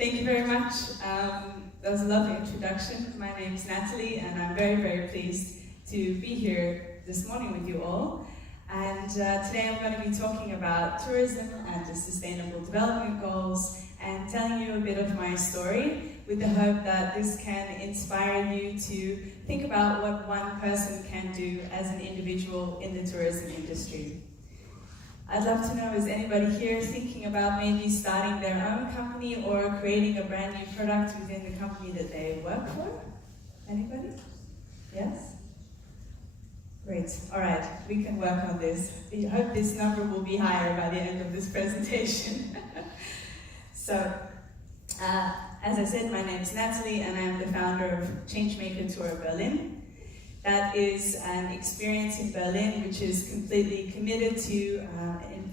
Thank you very much. That was a lovely introduction. My name is Natalie, and I'm very, very pleased to be here this morning with you all. And today I'm going to be talking about tourism and the Sustainable Development Goals and telling you a bit of my story with the hope that this can inspire you to think about what one person can do as an individual in the tourism industry. I'd love to know, is anybody here thinking about maybe starting their own company or creating a brand new product within the company that they work for? Anybody? Yes? Great. All right, we can work on this. I hope this number will be higher by the end of this presentation. So, as I said, my name is Natalie, and I'm the founder of Changemaker Tour Berlin. That is an experience in Berlin which is completely committed to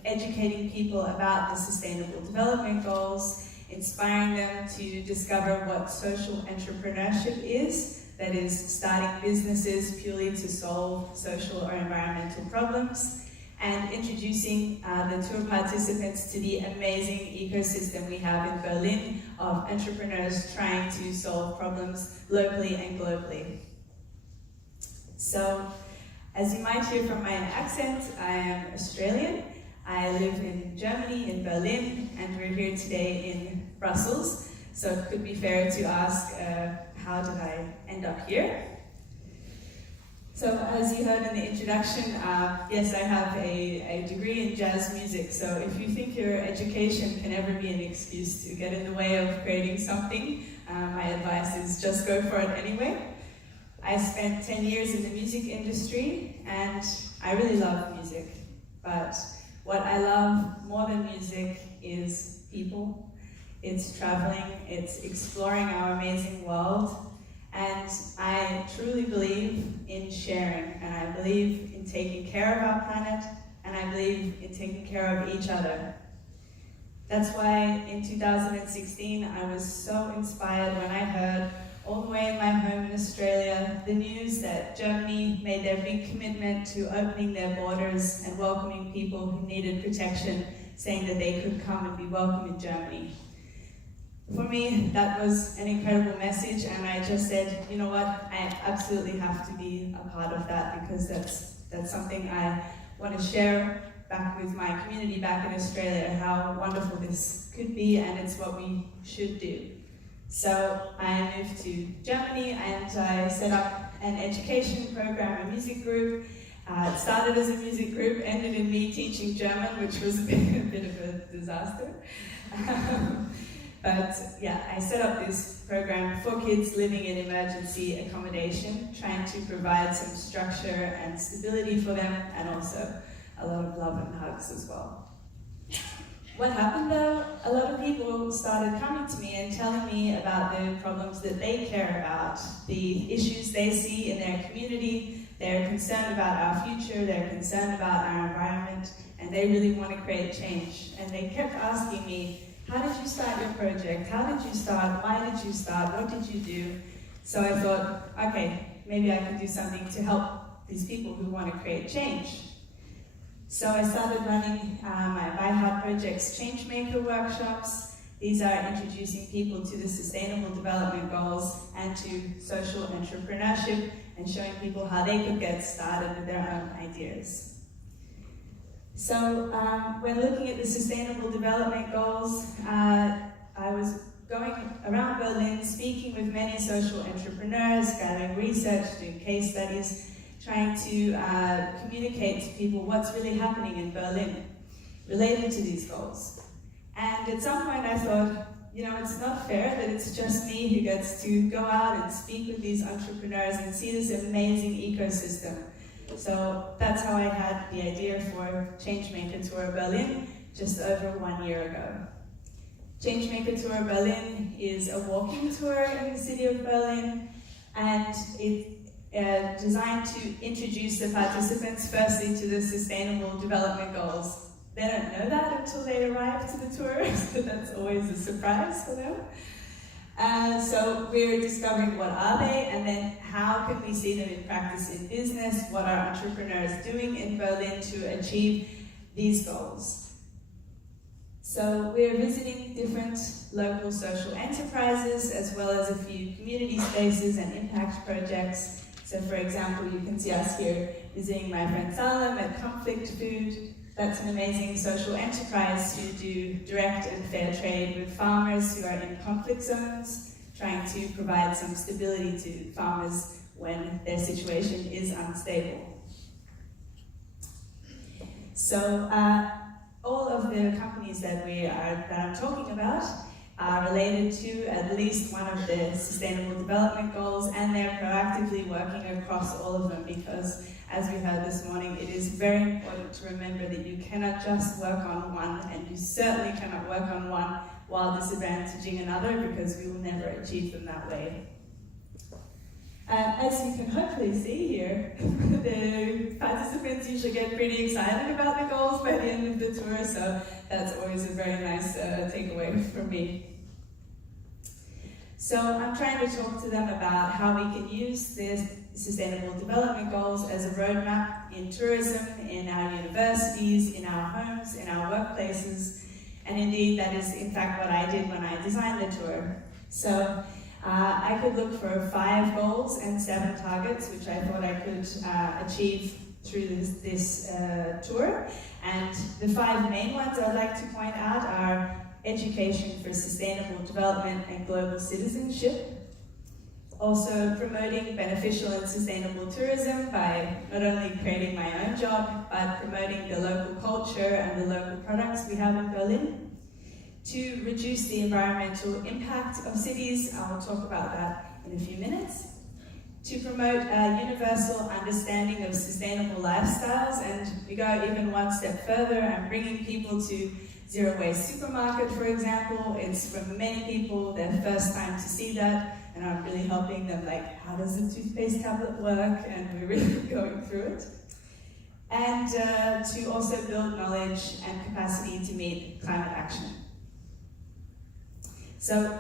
educating people about the Sustainable Development Goals, inspiring them to discover what social entrepreneurship is, that is, starting businesses purely to solve social or environmental problems, and introducing the tour participants to the amazing ecosystem we have in Berlin of entrepreneurs trying to solve problems locally and globally. So, as you might hear from my accent, I am Australian. I live in Germany, in Berlin, and we're here today in Brussels. So it could be fair to ask, how did I end up here? So as you heard in the introduction, yes, I have a degree in jazz music. So if you think your education can ever be an excuse to get in the way of creating something, my advice is just go for it anyway. I spent 10 years in the music industry, and I really love music. But what I love more than music is people. It's traveling, it's exploring our amazing world, and I truly believe in sharing, and I believe in taking care of our planet, and I believe in taking care of each other. That's why in 2016 I was so inspired when I heard all the way in my home in Australia the news that Germany made their big commitment to opening their borders and welcoming people who needed protection, saying that they could come and be welcome in Germany. For me, that was an incredible message, and I just said, you know what, I absolutely have to be a part of that, because that's something I want to share back with my community back in Australia, how wonderful this could be, and it's what we should do. So I moved to Germany, and I set up an education program, a music group. It started as a music group, ended in me teaching German, which was a bit of a disaster. But yeah, I set up this program for kids living in emergency accommodation, trying to provide some structure and stability for them, and also a lot of love and hugs as well. What happened though, a lot of people started coming to me and telling me about the problems that they care about, the issues they see in their community. They're concerned about our future, they're concerned about our environment, and they really want to create change. And they kept asking me, how did you start your project? How did you start? Why did you start? What did you do? So I thought, okay, maybe I can do something to help these people who want to create change. So I started running my By Heart Project's Changemaker workshops. These are introducing people to the Sustainable Development Goals and to social entrepreneurship, and showing people how they could get started with their own ideas. So when looking at the Sustainable Development Goals, I was going around Berlin, speaking with many social entrepreneurs, gathering research, doing case studies, trying to communicate to people what's really happening in Berlin related to these goals. And at some point I thought, you know, it's not fair that it's just me who gets to go out and speak with these entrepreneurs and see this amazing ecosystem. So that's how I had the idea for Changemaker Tour Berlin just over 1 year ago. Changemaker Tour Berlin is a walking tour in the city of Berlin, and it's designed to introduce the participants firstly to the Sustainable Development Goals. They don't know that until they arrive to the tour, so that's always a surprise for them. So we're discovering what are they, and then how can we see them in practice in business, what are entrepreneurs doing in Berlin to achieve these goals. So we're visiting different local social enterprises as well as a few community spaces and impact projects. So for example, you can see us here visiting my friend Salem at Conflict Food. That's an amazing social enterprise who do direct and fair trade with farmers who are in conflict zones, trying to provide some stability to farmers when their situation is unstable. So all of the companies that I'm talking about are related to at least one of the Sustainable Development Goals, and they're proactively working across all of them because, as we heard this morning, it is very important to remember that you cannot just work on one, and you certainly cannot work on one while disadvantaging another, because we will never achieve them that way. As you can hopefully see here, the participants usually get pretty excited about the goals by the end of the tour, so that's always a very nice takeaway from me. So I'm trying to talk to them about how we can use the Sustainable Development Goals as a roadmap in tourism, in our universities, in our homes, in our workplaces, and indeed that is in fact what I did when I designed the tour. So I could look for 5 goals and 7 targets, which I thought I could achieve through this tour. And the 5 main ones I'd like to point out are education for sustainable development and global citizenship. Also promoting beneficial and sustainable tourism by not only creating my own job, but promoting the local culture and the local products we have in Berlin. To reduce the environmental impact of cities, I will talk about that in a few minutes. To promote a universal understanding of sustainable lifestyles, and we go even one step further and bringing people to Zero Waste Supermarket, for example. It's for many people their first time to see that, and I'm really helping them, like, how does a toothpaste tablet work? And we're really going through it. And to also build knowledge and capacity to meet climate action. So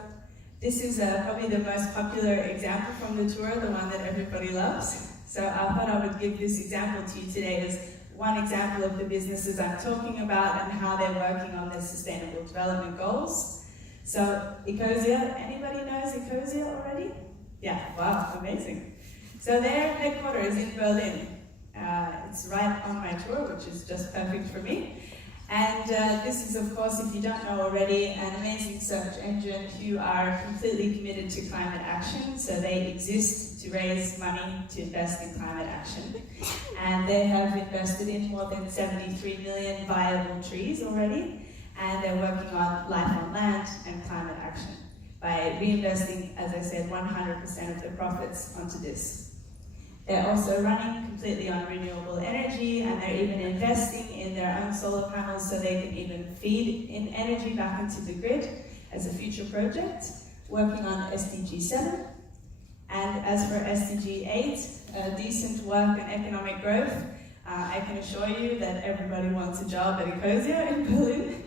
this is probably the most popular example from the tour, the one that everybody loves. So I thought I would give this example to you today as one example of the businesses I'm talking about and how they're working on their Sustainable Development Goals. So Ecosia, anybody knows Ecosia already? Yeah, wow, amazing. So their headquarters is in Berlin. It's right on my tour, which is just perfect for me. And this is, of course, if you don't know already, an amazing search engine who are completely committed to climate action. So they exist to raise money to invest in climate action. And they have invested in more than 73 million viable trees already. And they're working on life on land and climate action by reinvesting, as I said, 100% of the profits onto this. They're also running completely on renewable energy, and they're even investing in their own solar panels so they can even feed in energy back into the grid as a future project, working on SDG 7. And as for SDG 8, decent work and economic growth, I can assure you that everybody wants a job at Ecosia in Berlin.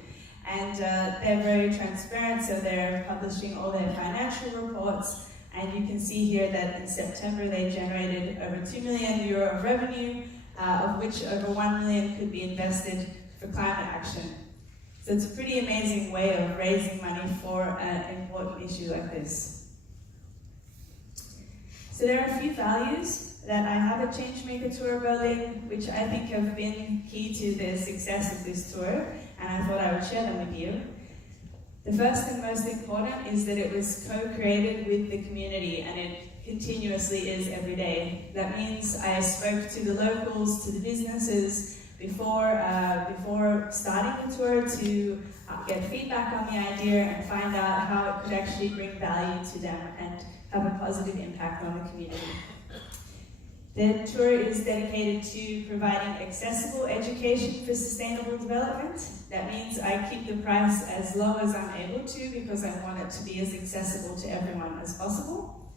And they're very transparent, so they're publishing all their financial reports. And you can see here that in September they generated over €2 million of revenue, of which over 1 million could be invested for climate action. So it's a pretty amazing way of raising money for an important issue like this. So there are a few values that I have at Changemaker Tour Berlin, which I think have been key to the success of this tour, and I thought I would share them with you. The first and most important is that it was co-created with the community, and it continuously is every day. That means I spoke to the locals, to the businesses before starting the tour to get feedback on the idea and find out how it could actually bring value to them and have a positive impact on the community. The tour is dedicated to providing accessible education for sustainable development. That means I keep the price as low as I'm able to because I want it to be as accessible to everyone as possible.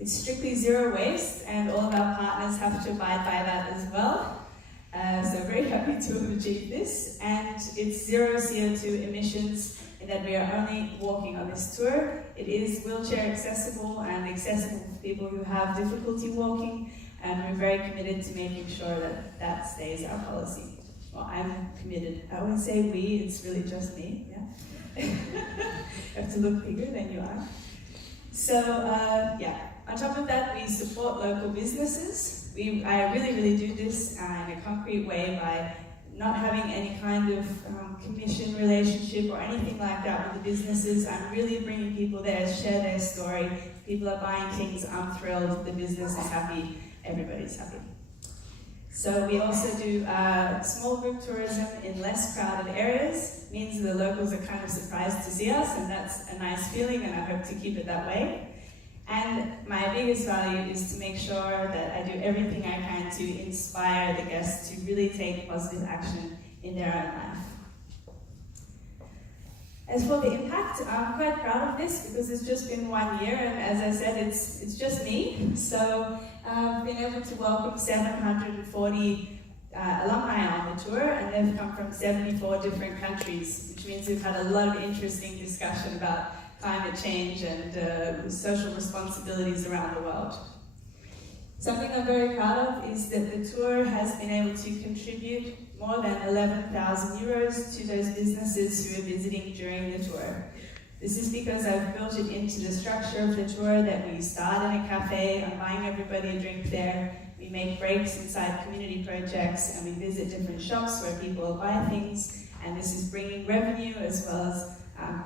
It's strictly zero waste, and all of our partners have to abide by that as well. So very happy to have achieved this. And it's zero CO2 emissions in that we are only walking on this tour. It is wheelchair accessible and accessible for people who have difficulty walking, and we're very committed to making sure that that stays our policy. well, I'm committed. I wouldn't say we, it's really just me, yeah? You have to look bigger than you are. So, yeah, on top of that, we support local businesses. I really do this in a concrete way by not having any kind of commission relationship or anything like that with the businesses. I'm really bringing people there to share their story. People are buying things, I'm thrilled, the business is happy, everybody's happy. So we also do small group tourism in less crowded areas. It means the locals are kind of surprised to see us, and that's a nice feeling, and I hope to keep it that way. And my biggest value is to make sure that I do everything I can to inspire the guests to really take positive action in their own life. As for the impact, I'm quite proud of this because it's just been 1 year, and as I said, it's just me. So I've been able to welcome 740 alumni on the tour, and they've come from 74 different countries, which means we've had a lot of interesting discussion about climate change and social responsibilities around the world. Something I'm very proud of is that the tour has been able to contribute more than 11,000 euros to those businesses who are visiting during the tour. This is because I've built it into the structure of the tour that we start in a cafe, I'm buying everybody a drink there, we make breaks inside community projects, and we visit different shops where people buy things, and this is bringing revenue as well as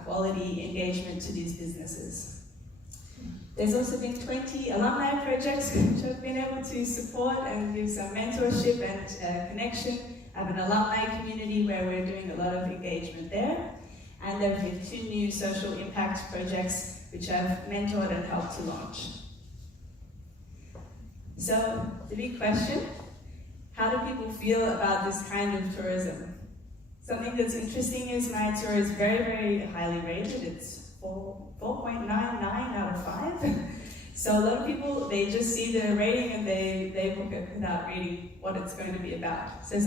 quality engagement to these businesses. There's also been 20 alumni projects which I've been able to support and give some mentorship and connection. I have an alumni community where we're doing a lot of engagement there. And there have been 2 new social impact projects which I've mentored and helped to launch. So, the big question, how do people feel about this kind of tourism? Something that's interesting is my tour is very highly rated. It's 4.99 out of 5. So a lot of people, they just see the rating and they book it without reading what it's going to be about. So